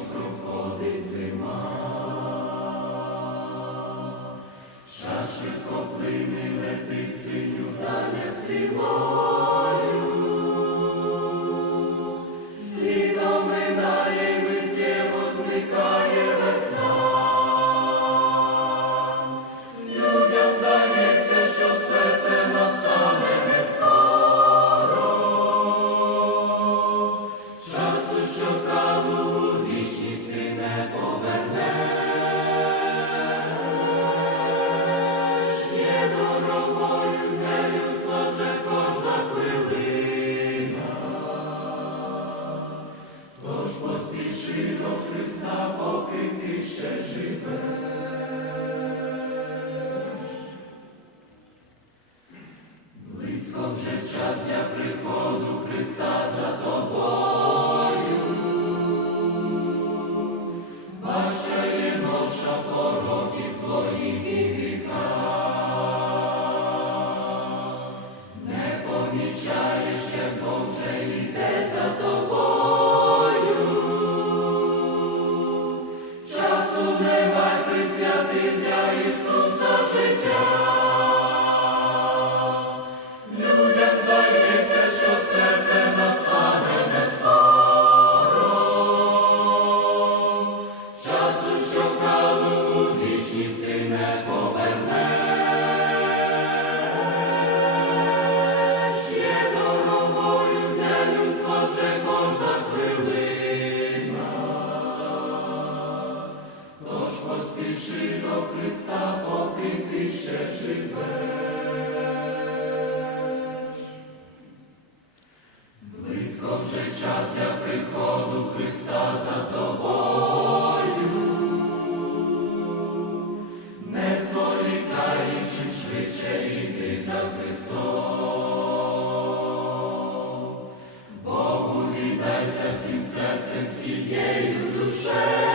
проходить зима, шашки коплини летить синю даля стріло. Поспіши до Христа, поки ти ще живеш. Artilheiro do chão.